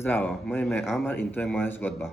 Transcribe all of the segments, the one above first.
Zdravo, moje ime je Amar in to je moja zgodba.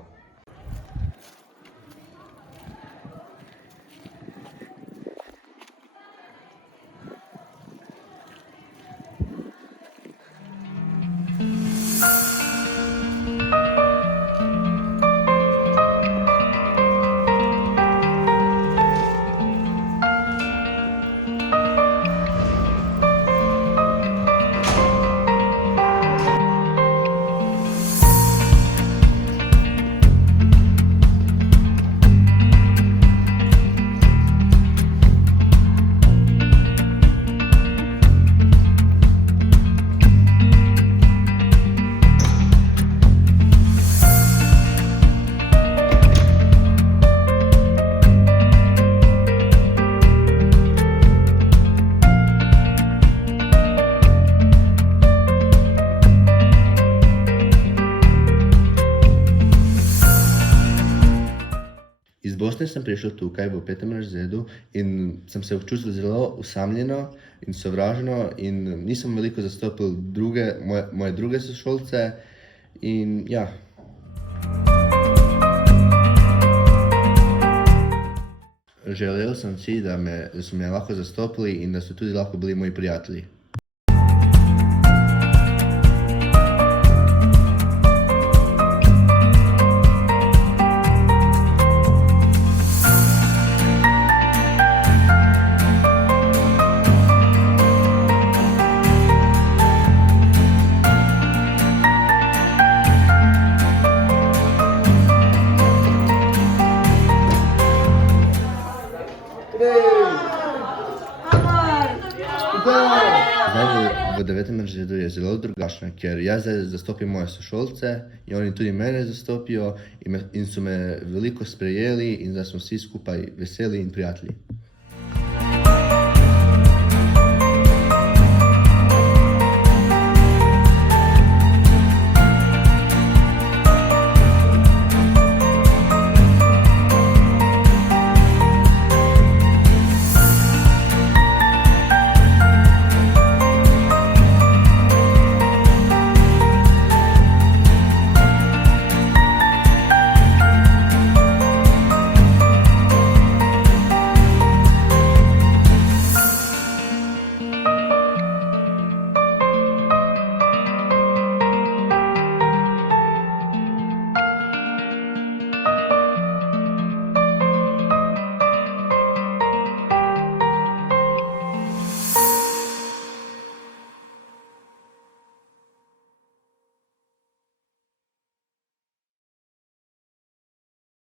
Iz Bosne sem prišel tukaj v 5. razredu in sem se občutil zelo osamljeno in sovražno in nisem veliko zastopil moje druge sošolce in ja. Želel sem si, da so me lahko zastopili in da so tudi lahko bili moji prijatelji. Zdaj v 9. razredu je zelo drugačno, ker jaz zdaj zastopim moje sošolce in oni tudi mene zastopijo in so me veliko sprejeli in zdaj smo vsi skupaj veseli in prijatelji.